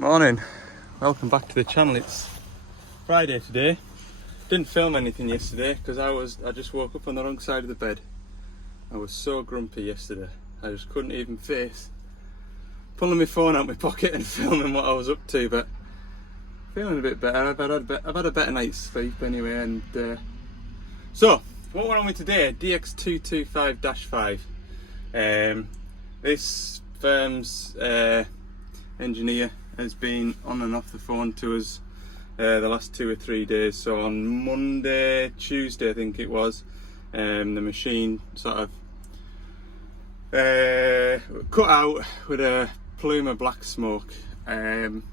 Morning, welcome back to the channel. It's Friday today. Didn't film anything yesterday because I just woke up on the wrong side of the bed. I was so grumpy yesterday. I just couldn't even face pulling my phone out my pocket and filming what I was up to, but feeling a bit better. I've had a better night's sleep anyway, and so what we're on with today, DX225-5. This firm's engineer has been on and off the phone to us the last 2 or 3 days. So on Monday, Tuesday I think it was, the machine sort of cut out with a plume of black smoke, and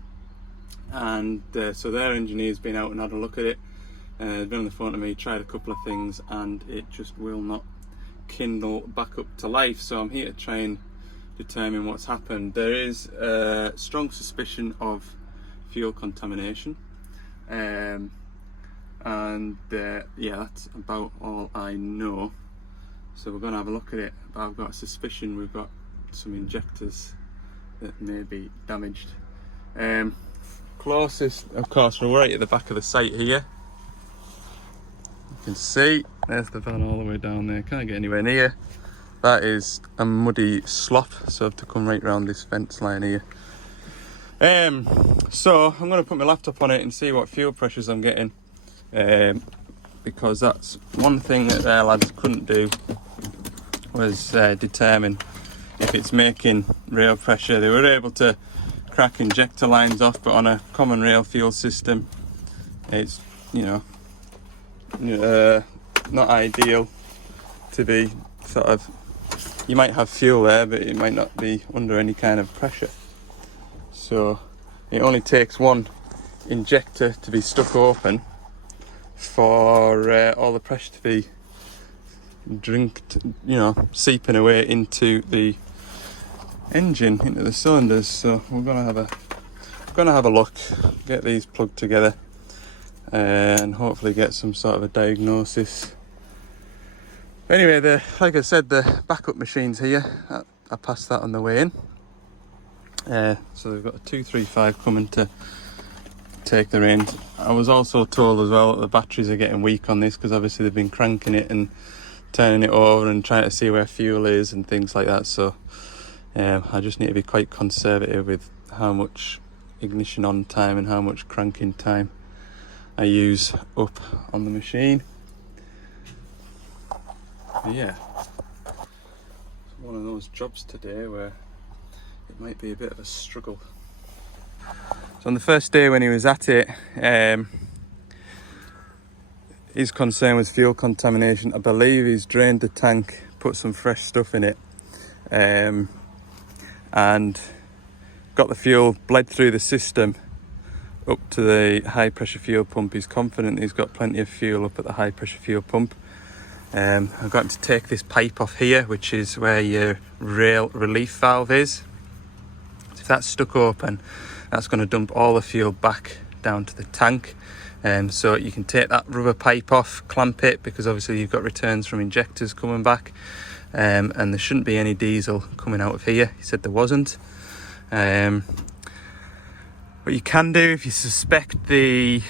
so their engineer's been out and had a look at it. Been on the phone to me, tried a couple of things, and it just will not kindle back up to life. So I'm here to try and determine what's happened. There is a strong suspicion of fuel contamination, and yeah, that's about all I know. So we're going to have a look at it, but I've got a suspicion we've got some injectors that may be damaged. Closest, of course, we're right at the back of the site here. You can see there's the van all the way down there. Can't get anywhere near. That is a muddy slop, so I have to come right round this fence line here. So I'm going to put my laptop on it and see what fuel pressures I'm getting, because that's one thing that their lads couldn't do, was determine if it's making rail pressure. They were able to crack injector lines off, but on a common rail fuel system, it's, you know, not ideal to be sort of, you might have fuel there, but it might not be under any kind of pressure. So it only takes one injector to be stuck open for all the pressure to be seeping away into the engine, into the cylinders. So we're gonna have a look, get these plugged together, and hopefully get some sort of a diagnosis. Anyway, like I said, the backup machine's here. I passed that on the way in. So they've got a 235 coming to take the reins. I was also told as well that the batteries are getting weak on this, because obviously they've been cranking it and turning it over and trying to see where fuel is and things like that. So I just need to be quite conservative with how much ignition on time and how much cranking time I use up on the machine. Yeah, it's one of those jobs today where it might be a bit of a struggle. So on the first day when he was at it, his concern was fuel contamination. I believe he's drained the tank, put some fresh stuff in it, and got the fuel bled through the system up to the high pressure fuel pump. He's confident he's got plenty of fuel up at the high pressure fuel pump. I've got to take this pipe off here, which is where your rail relief valve is. So if that's stuck open, that's going to dump all the fuel back down to the tank. So you can take that rubber pipe off, clamp it, because obviously you've got returns from injectors coming back, and there shouldn't be any diesel coming out of here. He said there wasn't. What you can do, if you suspect the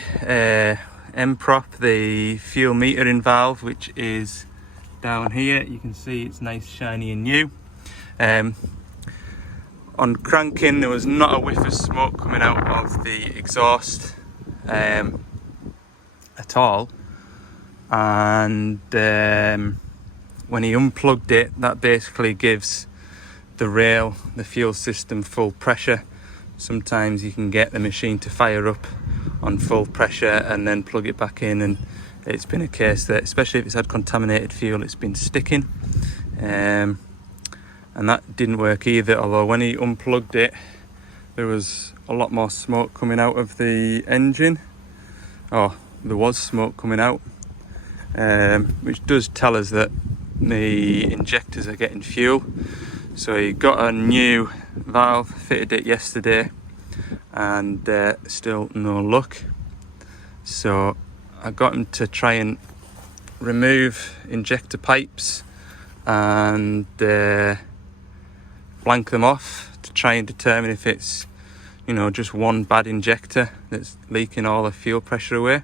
M-prop, the fuel metering valve, which is down here, you can see it's nice, shiny and new. On cranking, there was not a whiff of smoke coming out of the exhaust at all, and when he unplugged it, that basically gives the rail, the fuel system, full pressure. Sometimes you can get the machine to fire up on full pressure and then plug it back in, and it's been a case that, especially if it's had contaminated fuel, it's been sticking, and that didn't work either. Although when he unplugged it, there was a lot more smoke coming out of the engine. There was smoke coming out, which does tell us that the injectors are getting fuel. So he got a new valve, fitted it yesterday, and still no luck. So I got him to try and remove injector pipes and blank them off to try and determine if it's you know, just one bad injector that's leaking all the fuel pressure away.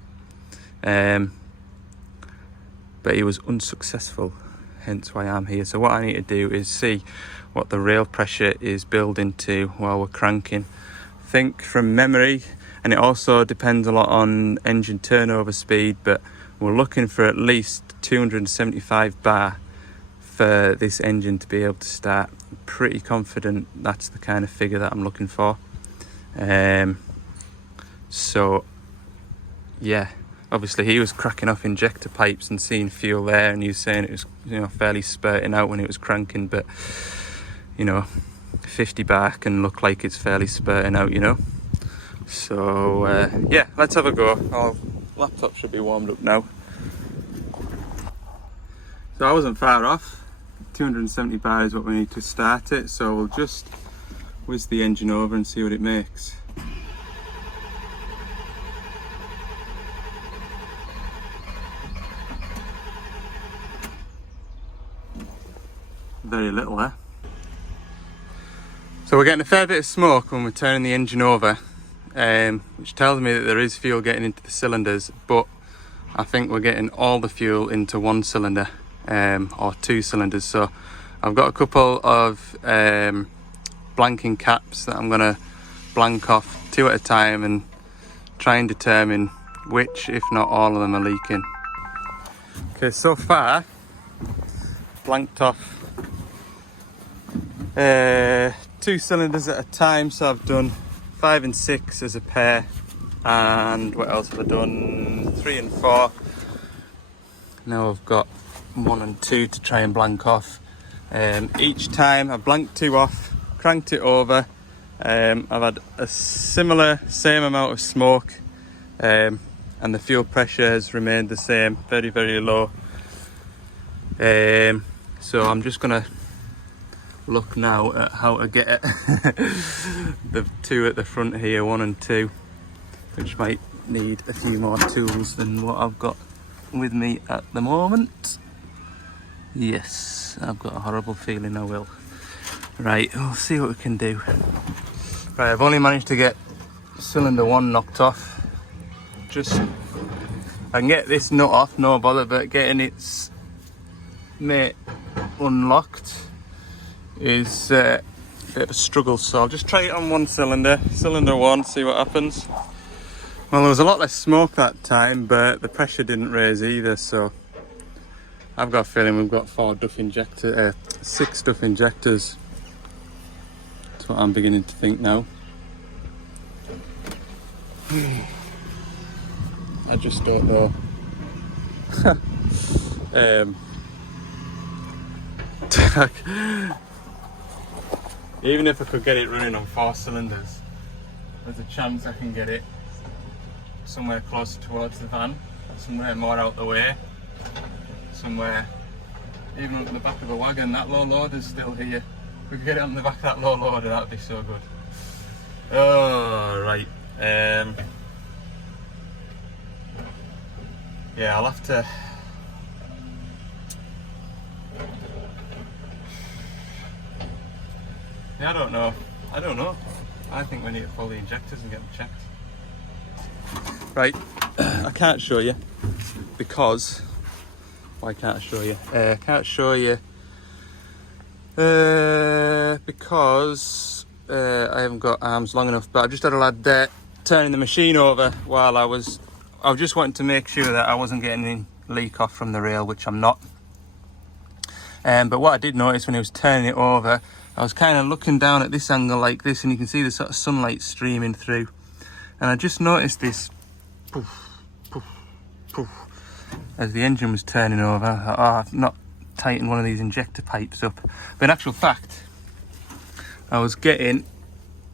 But he was unsuccessful, hence why I'm here. So what I need to do is see what the rail pressure is building to while we're cranking. Think from memory, and it also depends a lot on engine turnover speed, but we're looking for at least 275 bar for this engine to be able to start. I'm pretty confident that's the kind of figure that I'm looking for. So yeah, obviously he was cracking off injector pipes and seeing fuel there, and he was saying it was, you know, fairly spurting out when it was cranking, but you know, 50 bar can look like it's fairly spurting out, you know. So yeah, let's have a go. Our laptop should be warmed up now. So I wasn't far off. 270 bar is what we need to start it, so we'll just whiz the engine over and see what it makes. Very little there. So we're getting a fair bit of smoke when we're turning the engine over, which tells me that there is fuel getting into the cylinders, but I think we're getting all the fuel into one cylinder, or two cylinders. So I've got a couple of blanking caps that I'm going to blank off 2 at a time and try and determine which, if not all of them, are leaking. Okay, so far blanked off 2 cylinders at a time, so I've done 5 and 6 as a pair, and what else have I done? 3 and 4. Now I've got 1 and 2 to try and blank off. Each time I've blanked 2 off, cranked it over. I've had a same amount of smoke, and the fuel pressure has remained the same, very, very low. So I'm just gonna look now at how to get it. The 2 at the front here, 1 and 2, which might need a few more tools than what I've got with me at the moment. Yes, I've got a horrible feeling I will. Right, we'll see what we can do. Right, I've only managed to get cylinder 1 knocked off. Just, I can get this nut off, no bother, but getting its mate unlocked is a bit of a struggle, so I'll just try it on 1 cylinder, cylinder 1, see what happens. Well, there was a lot less smoke that time, but the pressure didn't raise either, so I've got a feeling we've got 6 duff injectors. That's what I'm beginning to think now. I just don't know. Even if I could get it running on 4 cylinders, there's a chance I can get it somewhere closer towards the van, somewhere more out the way, somewhere even up the back of the wagon. That low loader's still here. If we could get it on the back of that low loader, that would be so good. Oh, right. Yeah, I'll have to... Yeah, I don't know. I think we need to pull the injectors and get them checked. Right, I can't show you because... Why can't I show you? I can't show you because I haven't got arms long enough, but I just had a lad there turning the machine over while I was just wanting to make sure that I wasn't getting any leak off from the rail, which I'm not. But what I did notice when he was turning it over, I was kind of looking down at this angle like this, and you can see the sort of sunlight streaming through. And I just noticed this poof, poof, poof, as the engine was turning over. I thought, oh, I've not tightened one of these injector pipes up. But in actual fact, I was getting,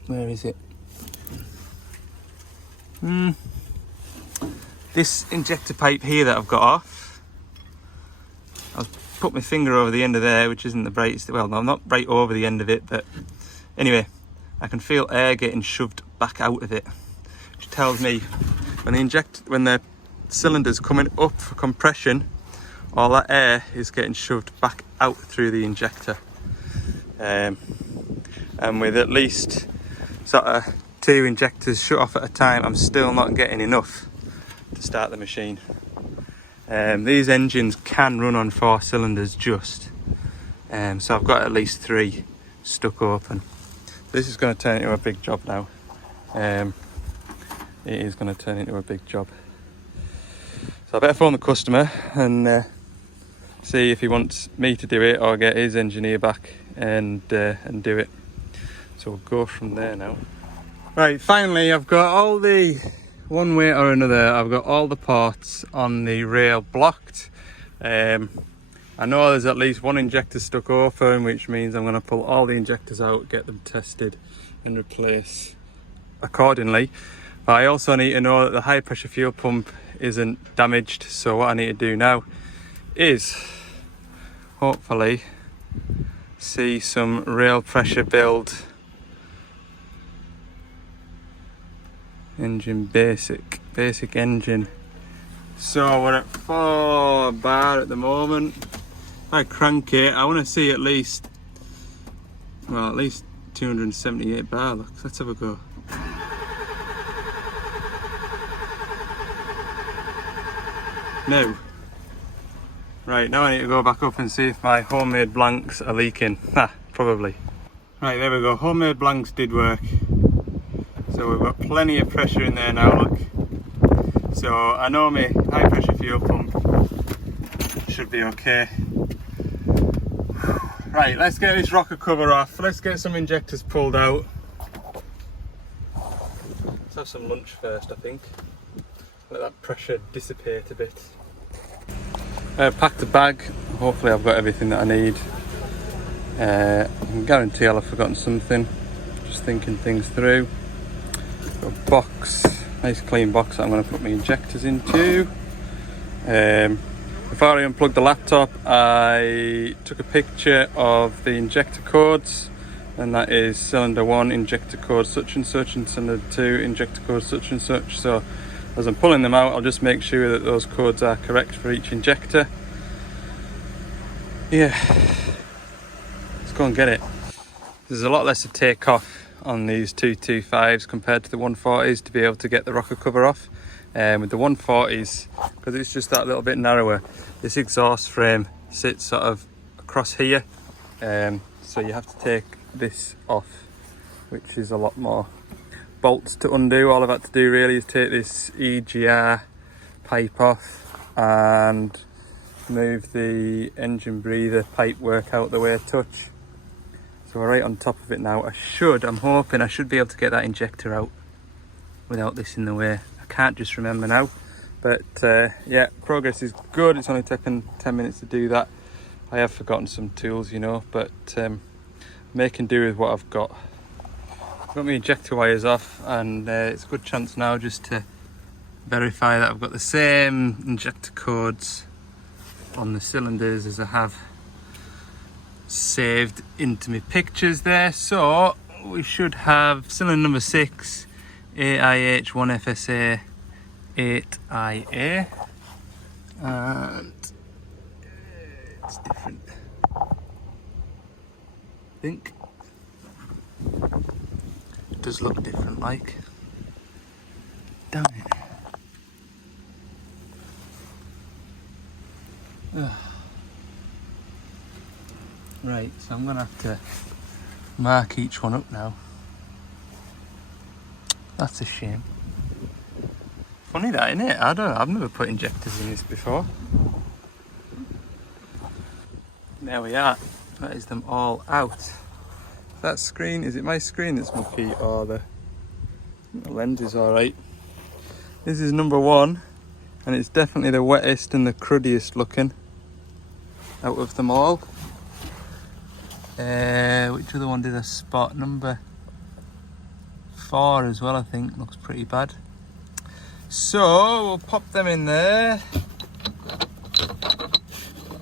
where is it? This injector pipe here that I've got off, I'll put my finger over the end of there, which isn't the brightest. Well, no, I'm not right over the end of it, but anyway, I can feel air getting shoved back out of it, which tells me when the cylinder's coming up for compression, all that air is getting shoved back out through the injector. And with at least sort of 2 injectors shut off at a time, I'm still not getting enough to start the machine. These engines can run on 4 cylinders just, so I've got at least 3 stuck open. This is going to turn into a big job now. It is going to turn into a big job. So I better phone the customer and see if he wants me to do it or get his engineer back and do it. So we'll go from there now. Right, finally I've got all the, one way or another, I've got all the ports on the rail blocked. I know there's at least 1 injector stuck open, which means I'm going to pull all the injectors out, get them tested and replace accordingly. But I also need to know that the high pressure fuel pump isn't damaged, so what I need to do now is hopefully see some rail pressure build. Engine basic engine. So we're at 4 bar at the moment. If I crank it, I want to see at least 278 bar. Look, let's have a go. No. Right, now I need to go back up and see if my homemade blanks are leaking. Probably. Right, there we go. Homemade blanks did work. So we've got plenty of pressure in there now, look. So I know my high pressure fuel pump should be okay. Right, let's get this rocker cover off. Let's get some injectors pulled out. Let's have some lunch first, I think. Let that pressure dissipate a bit. I've packed a bag. Hopefully I've got everything that I need. I can guarantee I'll have forgotten something. Just thinking things through. Got a box, nice clean box that I'm going to put my injectors into. Before I unplugged the laptop, I took a picture of the injector codes, and that is cylinder 1 injector code such and such, and cylinder 2 injector code such and such. So as I'm pulling them out, I'll just make sure that those codes are correct for each injector. Yeah, let's go and get it. There's a lot less to take off on these 225s compared to the 140s to be able to get the rocker cover off. With the 140s, because it's just that little bit narrower, this exhaust frame sits sort of across here, so you have to take this off, which is a lot more bolts to undo. All I've had to do really is take this EGR pipe off and move the engine breather pipe work out the way a touch. So we're right on top of it now. I'm hoping I should be able to get that injector out without this in the way. I can't just remember now, but yeah, progress is good. It's only taken 10 minutes to do that. I have forgotten some tools, you know, but making do with what I've got. I've got my injector wires off, and it's a good chance now just to verify that I've got the same injector codes on the cylinders as I have saved into my pictures there. So we should have cylinder number 6 AIH1FSA 8IA, and it's different, I think. It does look different, like, damn it. Ugh. Right, so I'm gonna have to mark each one up now. That's a shame. Funny that, isn't it? I've never put injectors in this before. There we are. That is them all out. That screen, is it my screen that's mucky, or the lens is alright? This is number 1, and it's definitely the wettest and the cruddiest looking out of them all. Which other one did I spot? Number 4 as well, I think. Looks pretty bad. So we'll pop them in there.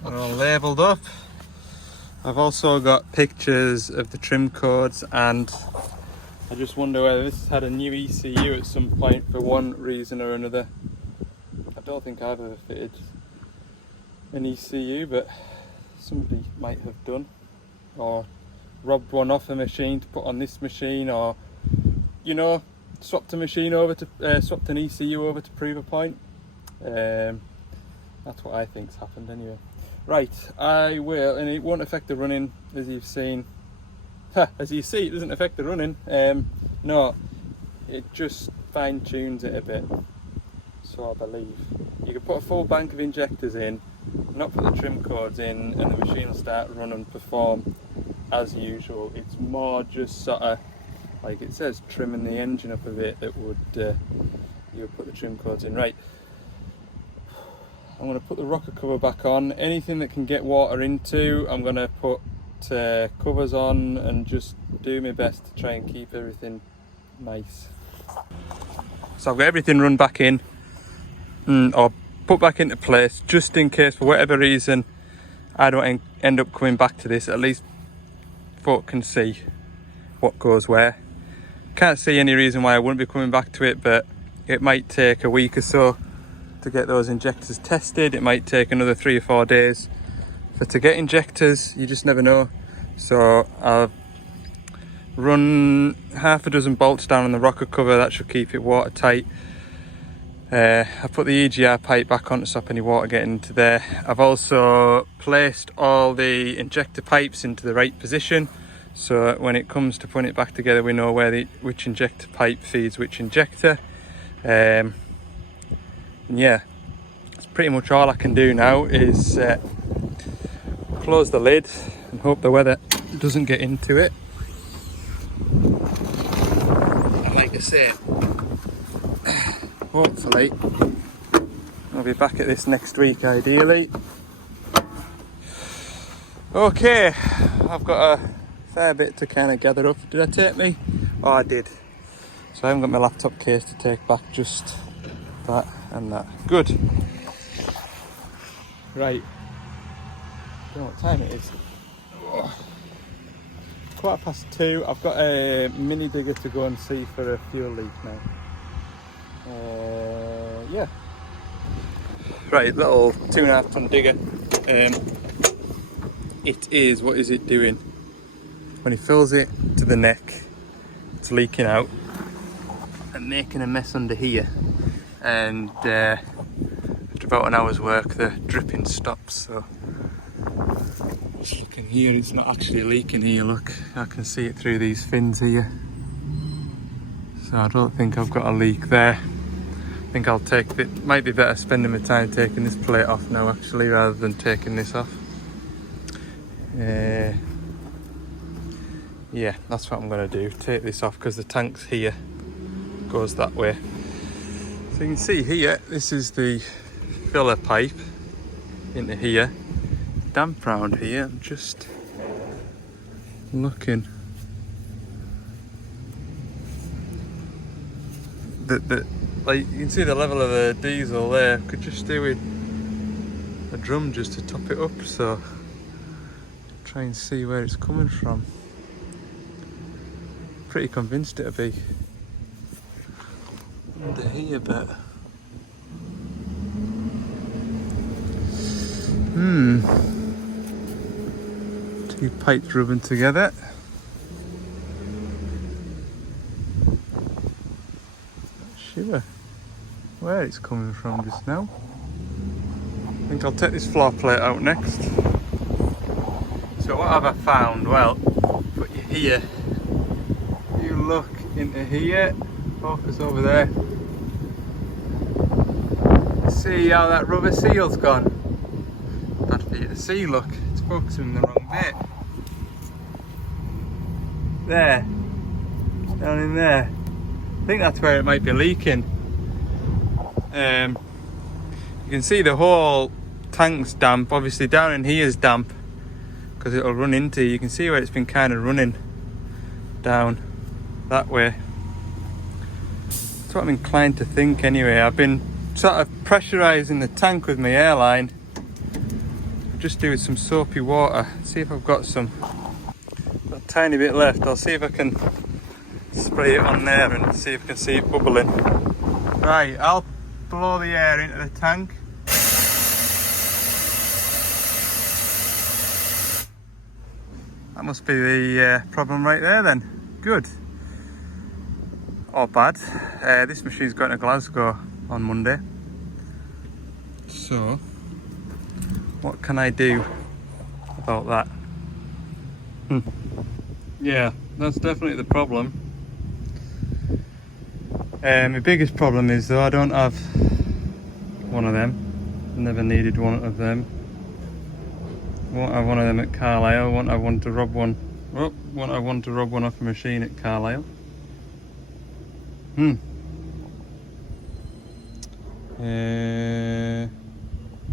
They're all labelled up. I've also got pictures of the trim codes, and I just wonder whether this has had a new ECU at some point for one reason or another. I don't think I've ever fitted an ECU, but somebody might have done, or robbed one off a machine to put on this machine, or, you know, swapped a machine over to swapped an ECU over to prove a point. That's what I think's happened anyway. Right, I will, and it won't affect the running, as you've seen. As you see, it doesn't affect the running. No, it just fine tunes it a bit. So I believe you can put a full bank of injectors in, not put the trim cords in, and the machine will start run and perform as usual. It's more just sort of like it says, trimming the engine up a bit that would you would put the trim cords in. Right, I'm going to put the rocker cover back on. Anything that can get water into, I'm going to put covers on and just do my best to try and keep everything nice. So I've got everything run back in or put back into place, just in case for whatever reason I don't end up coming back to this. At least folk can see what goes where. Can't see any reason why I wouldn't be coming back to it, but it might take a week or so to get those injectors tested. It might take another 3 or 4 days to get injectors. You just never know. So I've run half a dozen bolts down on the rocker cover. That should keep it watertight. I put the EGR pipe back on to stop any water getting into there. I've also placed all the injector pipes into the right position, so when it comes to putting it back together, we know which injector pipe feeds which injector. And yeah, that's pretty much all I can do now is close the lid and hope the weather doesn't get into it. And like I say, hopefully I'll be back at this next week ideally. Okay, I've got a fair bit to kind of gather up. Did I take me? Oh, I did. So I haven't got my laptop case to take back, just that and that. Good. Right. I don't know what time it is. Oh. 2:15. I've got a mini digger to go and see for a fuel leak now. Yeah. Right, little 2.5 ton digger. It is, what is it doing? When he fills it to the neck, it's leaking out and making a mess under here. And after about an hour's work, the dripping stops. So just looking here, it's not actually leaking here. Look, I can see it through these fins here. So I don't think I've got a leak there. I think I'll take it. Might be better spending my time taking this plate off now, actually, rather than taking this off. Yeah, that's what I'm going to do. Take this off because the tank's here. Goes that way. So you can see here, this is the filler pipe into here. Damp round here. I'm just looking. Like you can see the level of the diesel there. Could just do with a drum just to top it up. So try and see where it's coming from. Pretty convinced it'll be under here, but two pipes rubbing together. Not sure where it's coming from just now. I think I'll take this floor plate out next. So what have I found? Well, put you here. You look into here. Focus over there. See how that rubber seal's gone? Bad for you to see, look. It's focusing in the wrong bit. There. Down in there. I think that's where it might be leaking. You can see the whole tank's damp. Obviously down in here is damp because it'll run into. You can see where it's been kind of running down that way. That's what I'm inclined to think anyway. I've been sort of pressurising the tank with my airline. I'll just do with some soapy water. See if I've got some. Got a tiny bit left. I'll see if I can spray it on there and see if I can see it bubbling. Right, I'll blow the air into the tank. That must be the problem right there then. Good. all bad. This machine's going to Glasgow on Monday. So, what can I do about that? Yeah, that's definitely the problem. My biggest problem is though I don't have one of them. Never needed one of them. Won't have one of them at Carlisle. Won't have one to rub one. Oh, won't have one to rub one off a machine at Carlisle.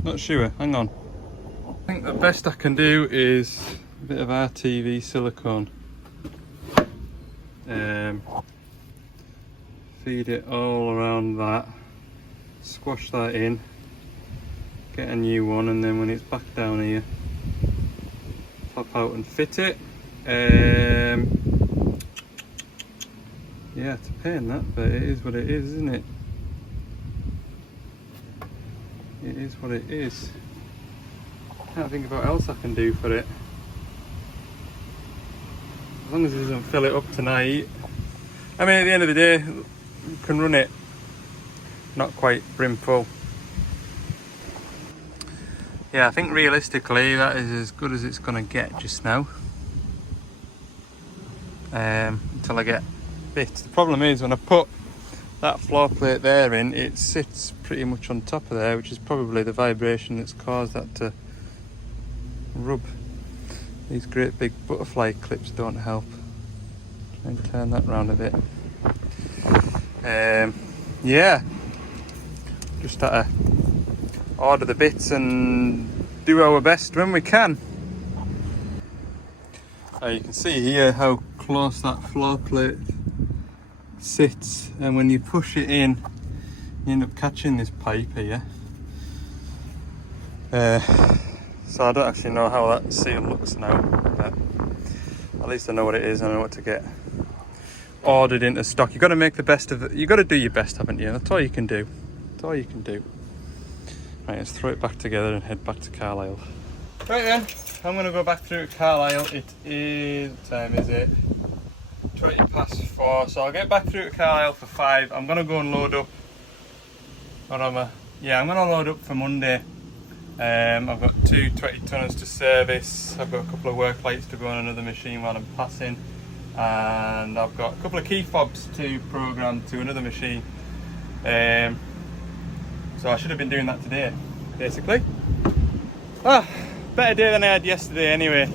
Not sure. Hang on. I think the best I can do is a bit of RTV silicone. Feed it all around that. Squash that in. Get a new one, and then when it's back down here, pop out and fit it. Yeah, it's a pain that, but it is what it is, isn't it? It is what it is. Can't think of what else I can do for it. As long as it doesn't fill it up tonight. I mean, at the end of the day, you can run it not quite brim full. Yeah, I think realistically that is as good as it's going to get just now. Until I get bits. The problem is when I put that floor plate there in, it sits pretty much on top of there, which is probably the vibration that's caused that to rub. These great big butterfly clips don't help. Try and turn that round a bit. Yeah, just had to order the bits and do our best when we can. You can see here how close that floor plate sits, and when you push it in you end up catching this pipe here. So I don't actually know how that seal looks now, but at least I know what it is and I know what to get ordered into stock. You've got to make the best of it. You've got to do your best, haven't you? That's all you can do. That's all you can do. Right, let's throw it back together and head back to Carlisle. Right then, I'm going to go back through to Carlisle. It is, what time is it? 4:20, so I'll get back through to Carlisle for 5. I'm going to go and load up. I'm going to load up for Monday. I've got 2 20 tonners to service. I've got a couple of work lights to go on another machine while I'm passing. And I've got a couple of key fobs to program to another machine. So I should have been doing that today, basically. Better day than I had yesterday anyway.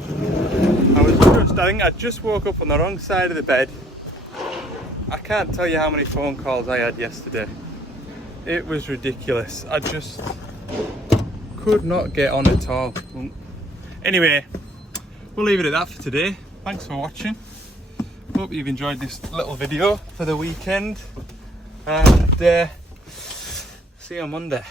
I think I just woke up on the wrong side of the bed. I can't tell you how many phone calls I had yesterday. It was ridiculous. I just could not get on at all. Anyway, we'll leave it at that for today. Thanks for watching. Hope you've enjoyed this little video for the weekend. And see you on Monday.